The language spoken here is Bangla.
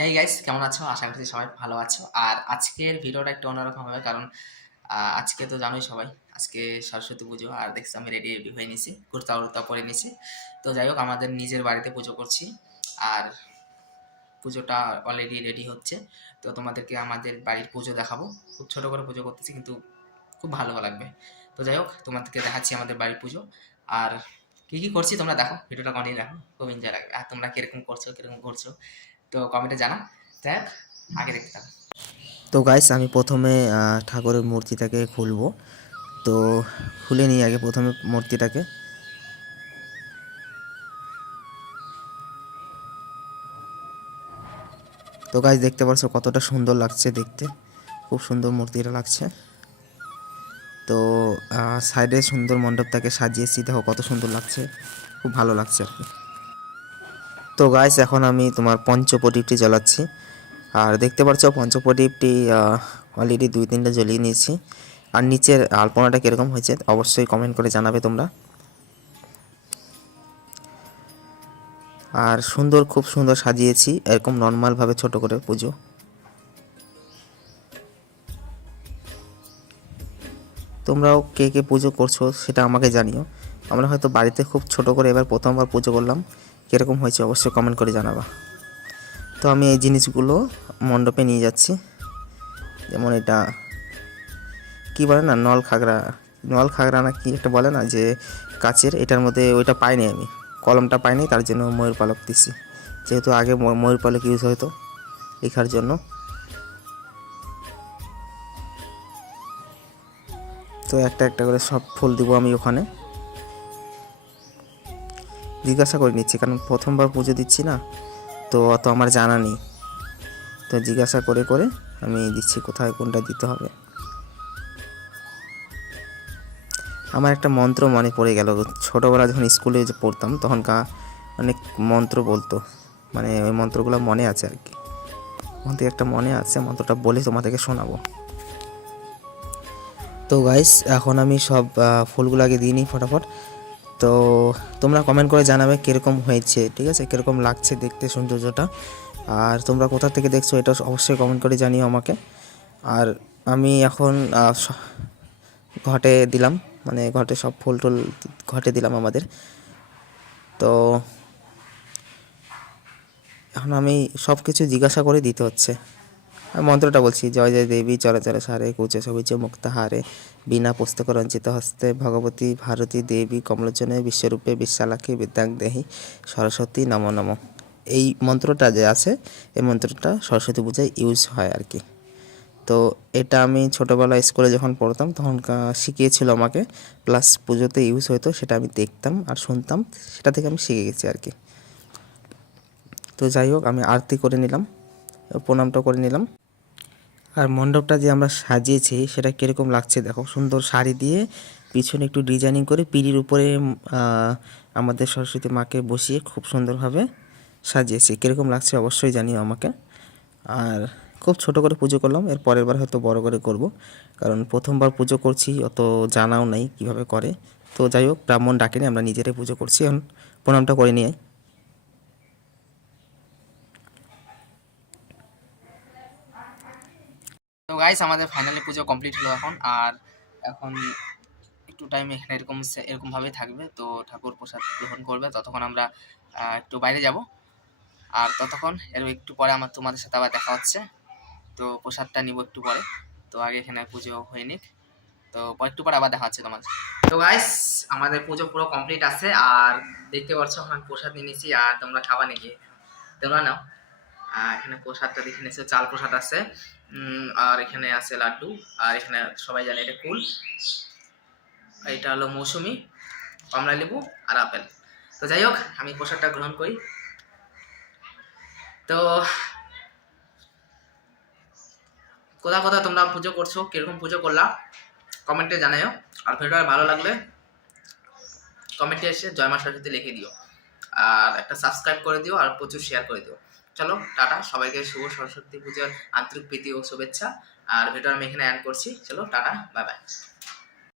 হেই গাইস, কেমন আছো? আশা করছি সবাই ভালো আছো। আর আজকের ভিডিওটা একটু অন্যরকম হবে, কারণ আজকে তো জানোই সবাই, আজকে সরস্বতী পুজো। আর দেখছি আমি রেডি রেডি হয়ে নিছি, কুর্তা উর্তা পরে নিছি। তো যাই হোক, আমাদের নিজের বাড়িতে পুজো করছি। আর পুজোটা অলরেডি রেডি হচ্ছে। তো তোমাদেরকে আমাদের বাড়ির পুজো দেখাবো। খুব ছোট করে পুজো করতেছি, কিন্তু খুব ভালো লাগবে। তো যাই হোক, তোমাদেরকে দেখাচ্ছি আমাদের বাড়ির পুজো। আর কি কি করছি তোমরা দেখো, ভিডিওটা কন্টিনিউ রাখো, খুব এনজয় লাগবে। আর তোমরা কিরকম করছো, কিরকম করছো, তো কমেন্টে জানা। তাই আগে দেখতে থাকো। তো গাইস আমি প্রথমে ঠাকুরের মূর্তিটাকে খুলবো। তো খুলে নিই আগে প্রথমে মূর্তিটাকে। তো গাইস দেখতে পাচ্ছ কতটা সুন্দর লাগছে দেখতে, খুব সুন্দর মূর্তিটা লাগছে। তো সাইডে সুন্দর মণ্ডপটাকে সাজিয়েছি, দেখো কত সুন্দর লাগছে, খুব ভালো লাগছে আর কি। তো গাইস এখন আমি তোমার পঞ্চপ্রদীপটি জ্বালাচ্ছি। আর দেখতে পাচ্ছ পঞ্চপ্রদীপটি অলরেডি 2-3টা জ্বলিয়ে নিয়েছি। আর নিচের আলপনাটা কীরকম হয়েছে অবশ্যই কমেন্ট করে জানাবে তোমরা। আর সুন্দর, খুব সুন্দর সাজিয়েছি এরকম নর্মালভাবে ছোট করে পুজো। তোমরাও কে কে পুজো করছো সেটা আমাকে জানিও। আমরা হয়তো বাড়িতে খুব ছোট করে এবার প্রথমবার পুজো করলাম, কীরকম হয়েছে অবশ্যই কমেন্ট করে জানাবা। তো আমি এই জিনিসগুলো মণ্ডপে নিয়ে যাচ্ছি। যেমন এটা কি বলে না, নল খাগড়া না কি একটা বলে না, যে কাচের, এটার মধ্যে ওইটা পাইনি, আমি কলমটা পাইনি, তার জন্য ময়ূর পালক দিচ্ছি। যেহেতু আগে ময়ূর পালক ইউজ হতো লেখার জন্য। তো একটা একটা করে সব ফুল দিব আমি ওখানে। জিজ্ঞাসা করে নিচ্ছি, কারণ প্রথমবার পুজো দিচ্ছি না, তো অত আমার জানা নেই। তো জিজ্ঞাসা করে করে আমি দিচ্ছি কোথায় কোনটা দিতে হবে। আমার একটা মন্ত্র মনে পড়ে গেল, ছোটোবেলা যখন স্কুলে যে পড়তাম তখনকার অনেক মন্ত্র বলতো, মানে ওই মন্ত্রগুলো মনে আছে আর কি। মন্ত্র একটা মনে আছে, মন্ত্রটা বলে তোমাদেরকে শোনাবো। তো গাইস এখন আমি সব ফুলগুলো আগে দিয়ে নিই ফটাফট। তো তোমরা কমেন্ট করে জানাবে কীরকম হয়েছে, ঠিক আছে, কীরকম লাগছে দেখতে সৌন্দর্যটা। আর তোমরা কোথা থেকে দেখছো এটা অবশ্যই কমেন্ট করে জানিও আমাকে। আর আমি এখন ঘটে দিলাম, মানে ঘটে সব ফুল টুল ঘটে দিলাম আমাদের। তো এখন আমি সব কিছু জিজ্ঞাসা করে দিতে হচ্ছে। আর মন্ত্রটা বলছি, জয় জয় দেবী চরাচর সারে কুচে সবিচ মুক্তাহারে বিনা পুস্তক রঞ্চিত হস্তে ভগবতী ভারতী দেবী কমলোচনে বিশ্বরূপে বিশ্বালাক্ষী বিদ্যাং দেহি সরস্বতী নমো নমঃ। এই মন্ত্রটা যে আছে, এই মন্ত্রটা সরস্বতী পূজায় ইউজ হয় আর কি। তো এটা আমি ছোটোবেলায় স্কুলে যখন পড়তাম তখন শিখিয়েছিল আমাকে, প্লাস পুজোতে ইউজ হতো, সেটা আমি দেখতাম আর শুনতাম, সেটা থেকে আমি শিখে গেছি আর কি। তো যাই হোক, আমি আরতি করে নিলাম, প্রণামটা করে নিলাম। আর মণ্ডপটা যে আমরা সাজিয়েছি সেটা কীরকম লাগছে দেখো, সুন্দর শাড়ি দিয়ে পিছনে একটু ডিজাইনিং করে পিঁড়ির উপরে আমাদের সরস্বতী মাকে বসিয়ে খুব সুন্দরভাবে সাজিয়েছি। কীরকম লাগছে অবশ্যই জানিও আমাকে। আর খুব ছোট করে পুজো করলাম, এর পরের বার হয়তো বড় করে করব, কারণ প্রথমবার পুজো করছি, অত জানাও নাই কিভাবে করে। তো যাই হোক, ব্রাহ্মণ ডাকিনি, আমরা নিজেরাই পুজো করছি। এখন প্রণামটা করে নিয়ে। তো গাইস, আমাদের ফাইনালি পুজো কমপ্লিট হলো এখন। আর এখন একটু টাইম এখানে এরকম ভাবেই থাকবে। তো ঠাকুর প্রসাদ গ্রহণ করবে, ততক্ষণ আমরা একটু বাইরে যাব। আর ততক্ষণ এর একটু পরে আমার তোমাদের সাথে আবার দেখা হচ্ছে। তো প্রসাদটা নিব একটু পরে। তো আগে এখানে পুজো হয়ে নিক, তো একটু পরে আবার দেখা হচ্ছে তোমাদের। তো গাইস, আমাদের পুজো পুরো কমপ্লিট আছে। আর দেখতে পাচ্ছ আমি প্রসাদ নিয়ে নিয়েছি, আর তোমরা খাবা নাকি? তোমরা নাও। এখানে প্রসাদটা দেখে নিয়েছে, চাল প্রসাদ আছে, আর এখানে আছে লাড্ডু। আর এখানে সবাই জানে এটা কুল, এটা হলো মৌসুমি, কমলা লেবু আর আপেল। তো যাই হোক, আমি প্রসাদটা গ্রহণ করি। তো কোথাও কোথাও তোমরা পুজো করছো, কিরকম পুজো করলা কমেন্টে জানাও। আর ভিডিওটা ভালো লাগলে কমেন্টে এসে জয় মা সরস্বতী লিখে দিও। আর একটা সাবস্ক্রাইব করে দিও, আর প্রচুর শেয়ার করে দিও। চলো টাটা, সবাইকে শুভ সরস্বতী পূজার আন্তরিক প্রীতি ও শুভেচ্ছা। আর ভিডিও আমি এখানে অ্যাড করছি। চলো টাটা, বাই বাই।